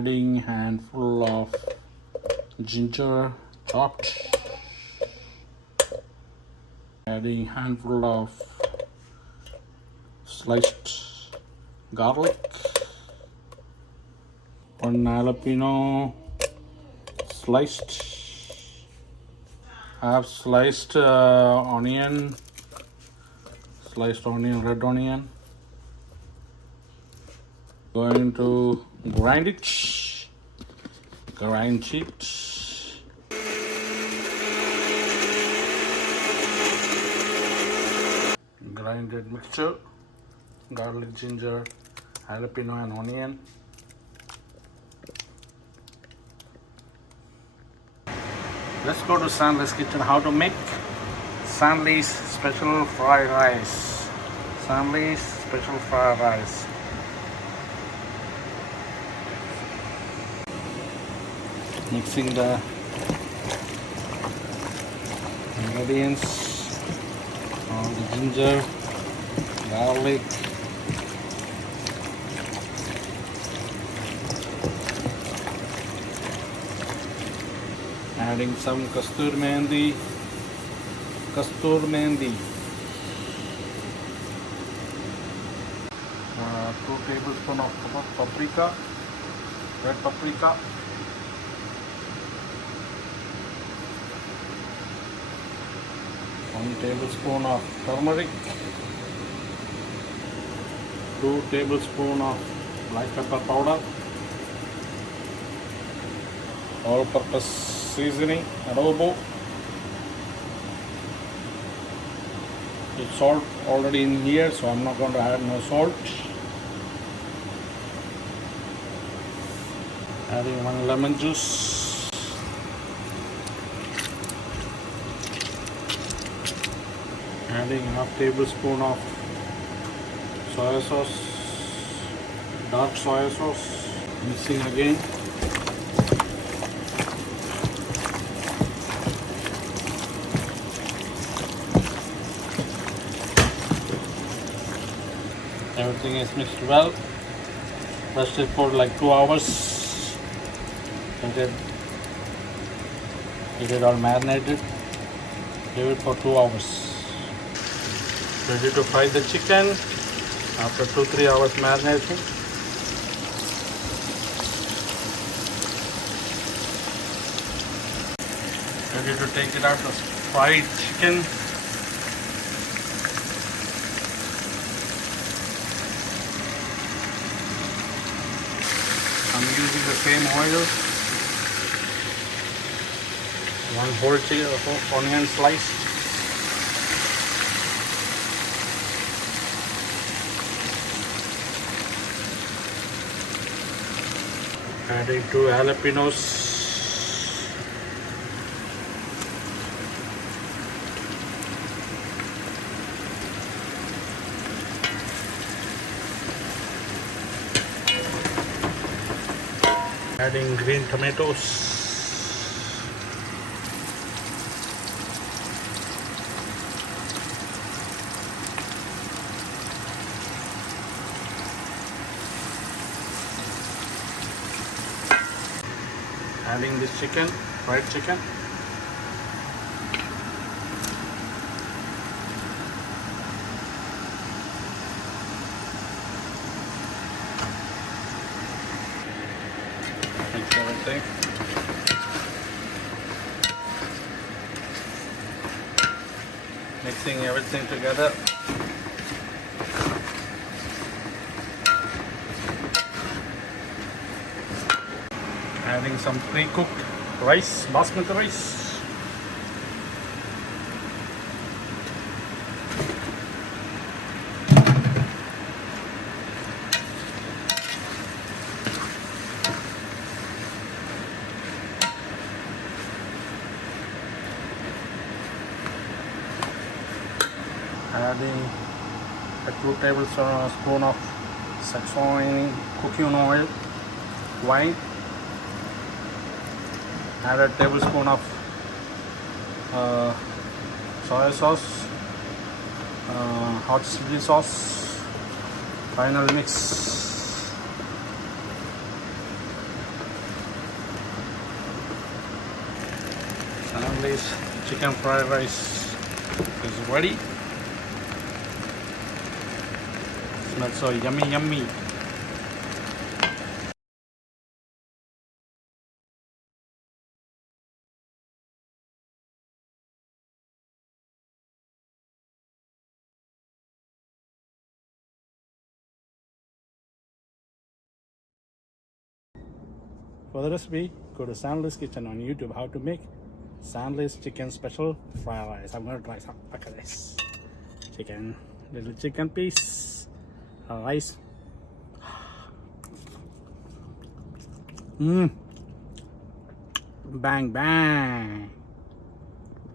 Adding handful of ginger chopped. Adding handful of sliced garlic. 1 jalapeno sliced. I have sliced onion, red onion. Going to grind it. Grinded mixture, garlic, ginger, jalapeno and onion. Let's go to Sanley's kitchen. How to make Sanley's special fried rice. Sanley's special fried rice. Mixing the ingredients, all the ginger, garlic, adding some kastur mehendi, 2 tablespoons of paprika, red paprika, 1 tablespoon of turmeric, 2 tablespoons of black pepper powder, all-purpose seasoning, adobo. It's salt already in here, so I'm not going to add no salt. Adding 1 lemon juice. Adding half tablespoon of soy sauce, dark soy sauce. Mixing again. Everything is mixed well. Rest it for like 2 hours. Get it all marinated. Leave it for 2 hours. Ready to fry the chicken after 2-3 hours marination. Ready to take it out of fried chicken. I'm using the same oil. 1 whole onion sliced. Adding 2 jalapenos. Adding green tomatoes. Adding this chicken, fried chicken. Mix everything. Mixing everything together. Adding some pre-cooked rice, basmati rice. Adding a 2 tablespoons of Saxony cooking oil, wine. Add a tablespoon of soy sauce, hot chili sauce. Final mix. Sandly's chicken fried rice is ready. Smells so yummy, yummy. For the recipe, go to Sandly's Kitchen on YouTube. How to make Sandly's chicken special fried rice. I'm gonna try some. Look at this chicken, little chicken piece, rice. Bang bang.